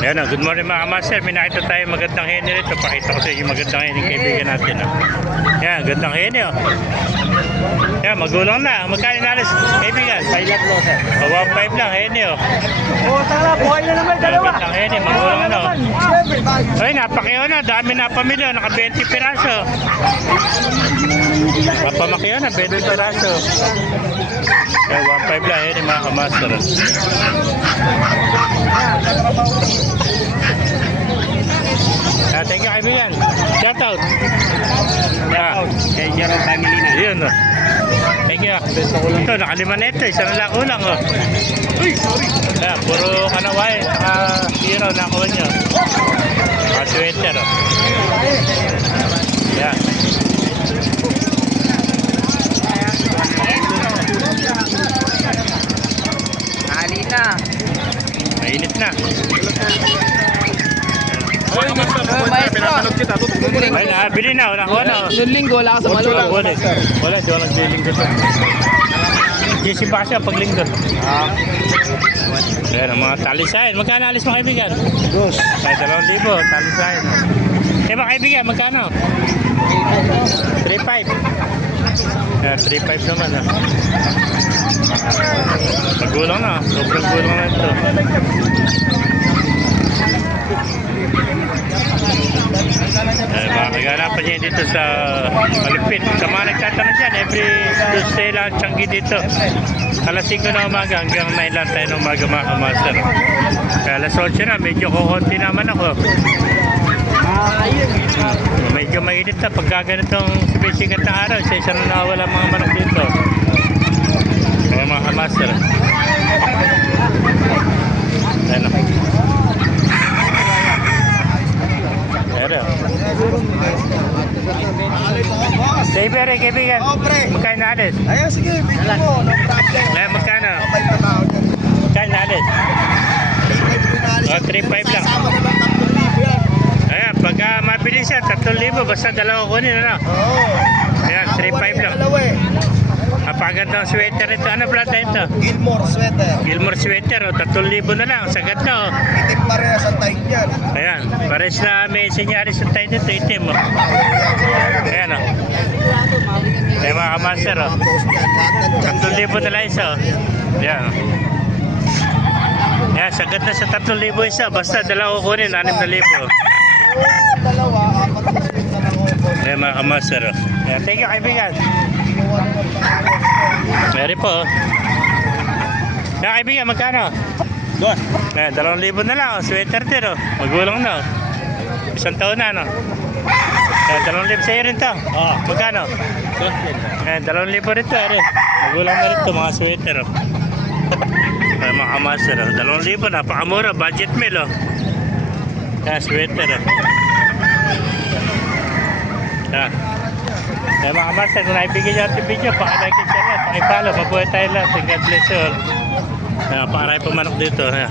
Ayan o, good morning mga master. May nakita tayo magandang heni rito. Pakita ko sa inyo yung magandang heni kaibigan natin. Ayan, gandang heni o. Ayan, magulang na. Magkano nalis kaibigan? 5 lang po, sir. 1.5 lang heni o. Oo, tara, buhay na naman, dalawa. Gandang heni, magulang na o. Ay, napakiyo na. Dami na pamilya. Naka 20 piraso. Mapamakyo na, 20 piraso. Ayan, 1.5 lang heni mga kamaster. Thank you kaibigan. Shout out. Kay Jerome family na. Yun o. Thank you. Ito, nakalima na ito. Isang lako lang o. Uy, sorry. Puro kanaway. Zero nakuha nyo. Sweater o. Yan. Ali na. Mainit na. Pinapanood kita. Ay, nabili na. Nakuha na o. Noong linggo, wala ka sa Malolo. Wala. Wala. Di walang linggo to. Jesse ba siya pag linggo? Ayan, ang mga talisayan. Magkano alis mga kaibigan? Dos. Ay, 2,000. Talisayan. Eh mga kaibigan, magkano? 3,500. 3,500 naman ah. Magulang na. Sobrang gulang na ito. Makakaganapan niya dito sa Malupit. Sa mga nagtatanong dyan, every Tuesday lang tiyanggi dito. Alas 5 na umaga hanggang 9 lang tayo ng umaga mga kamaster. Kaya alas 8 na, medyo kukunti naman ako. Medyo mainit na pagka ganitong sumisikat na araw. Isa na nawala mga manok dito. Mga kamaster. Ayan o. Pero Saber kaibigan. Magkano na alis? Ayan, sige. Bigyan mo. No problem. Ayan, magkano? Magkano na alis? 3,500 lang. Sama na lang 3,000 yan. Ayan, pagka mabilis yan, 3,000. Basta dalawa kunin, ano? Oo. Ayan, 3,500 lang. Dalawa eh. Napakagandang sweater ito. Ano brand na ito? Gilmore sweater. Gilmore sweater, 3,000 na lang. Sagad na, oh. Itim parehas ang tight yan. Ayan, pares na may senyaris sa tayo dito, itim, oh. Ayan, oh. Ayan mga kamaster, oh. 3,000 na lang isa, oh. Ayan, oh. Ayan, sagad na sa 3,000 isa. Basta dalawa kunin, 6,000. Dalawa, 4,000 na lang ako. Ayan mga kamaster, oh. Ayan, thank you kaibigan. Meron po, oh. Ayan kaibigan, magkano? Doon. Ayan, 2,000 na lang, oh. Sweater din, oh. Magulang na, oh. Isang taon na, no? Ayan, 2,000 sa'yo rin to. Oo. Magkano? Ayan, 2,000 rin to, eh. Magulang na rin to, mga sweater, oh. Ayan, mga kamaster, oh. 2,000, napakamura, budget meal, oh. Ayan, sweater, oh. Ayan. Ayan, mga kamaster, kung naibigay nyo natin video, paki-like and share yan, paki-follow, mabuhay tayo lahat. God bless you all. Ayan, pakarami pa manok dito, ayan.